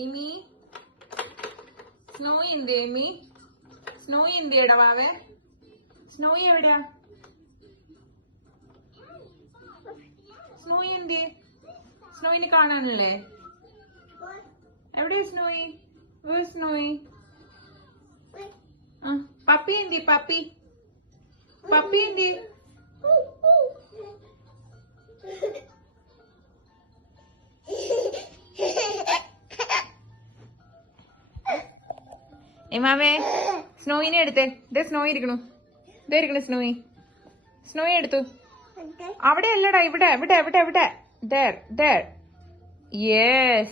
ഏമി snowy എന്ത് ഏമി? Snowy എന്തിയടാ വാവേ? Snowy എവിടെയാ? സ്നോയി എന്തി? സ്നോയിനെ കാണാനല്ലേ? എവിടെയാ സ്നോയി? സ്നോയി പപ്പി എന്തി? പപ്പി പപ്പി എന്തി? ഏമാവേ സ്നോയിനെ എടുത്തേ. ഇതേ സ്നോയി ഇരിക്കണു. ഇതേ ഇരിക്കണു സ്നോയി. സ്നോയി എടുത്തു. അവിടെ അല്ലടാ, ഇവിടെ ഇവിടെ ഇവിടെ ഇവിടെ. There, there. Yes.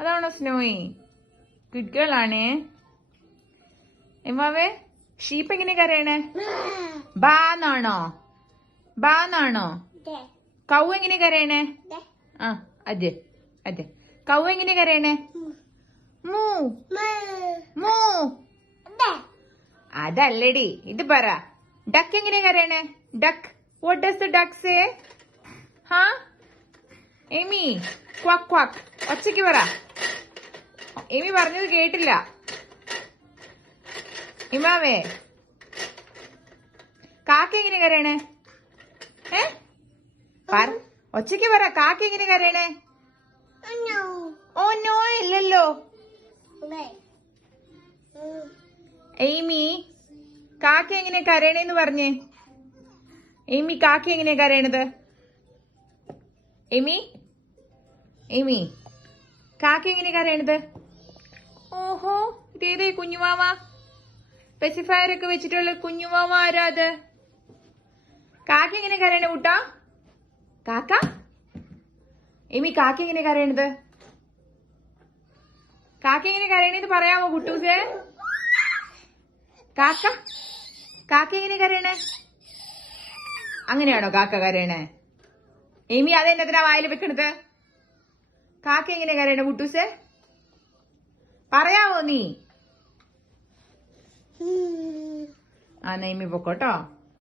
അതാണോ സ്നോയി? ഗുഡ് ഗേൾ ആണേ. എമ്മാവേ ഷീപ്പ് എങ്ങനെ കരയണേ? ബാന്നാണോ? ബാന്നാണോ? കൗ എങ്ങനെ കരയണേ? ആ അതെ അതെ. കൗ എങ്ങനെ കരയണേ? മൂ മൂ. അതല്ലടി, ഇത് പറ. ഡക്ക് എങ്ങനെ കരയണേ? Duck. What does the duck say? ഹാ എമി? Quack quack. ഒച്ചയ്ക്ക് പറ. എമി പറഞ്ഞത് കേട്ടില്ല. ഇമാവേ കാക്ക എങ്ങനെ കരയണേ? ഒച്ചയ്ക്ക് പറ. കാക്ക എങ്ങനെ കരയണേ? ഓ നോ ഇല്ലല്ലോ. എയ്മി കാക്ക എങ്ങനെ കരയണേന്ന് പറഞ്ഞേ. എയ്മി കാക്ക എങ്ങനെയാ കരയണത്? എമി എമി കാക്ക എങ്ങനെ കരയണത്? ഓഹോ, ഇതേതേ കുഞ്ഞുവാവ? സ്പെസിഫയർ ഒക്കെ വെച്ചിട്ടുള്ള കുഞ്ഞുവാവ ആരാ അത്? കാക്ക എങ്ങനെ കരയണ കൂട്ടാ? കാക്ക എമി കാക്ക എങ്ങനെ കരയണത്? കാക്ക എങ്ങനെ കരയണേന്ന് പറയാമോ കുട്ടൂസേ? കാക്ക കാക്ക എങ്ങനെ കരയണേ? അങ്ങനെയാണോ കാക്ക കരയണേ? എമി അതെന്നതിനാ വായിൽ വെക്കണത്? കാക്ക എങ്ങനെ കരയണേ കുട്ടൂസേ? പറയാമോ നീ? ആ നെയ്മി പൊക്കോട്ടോ.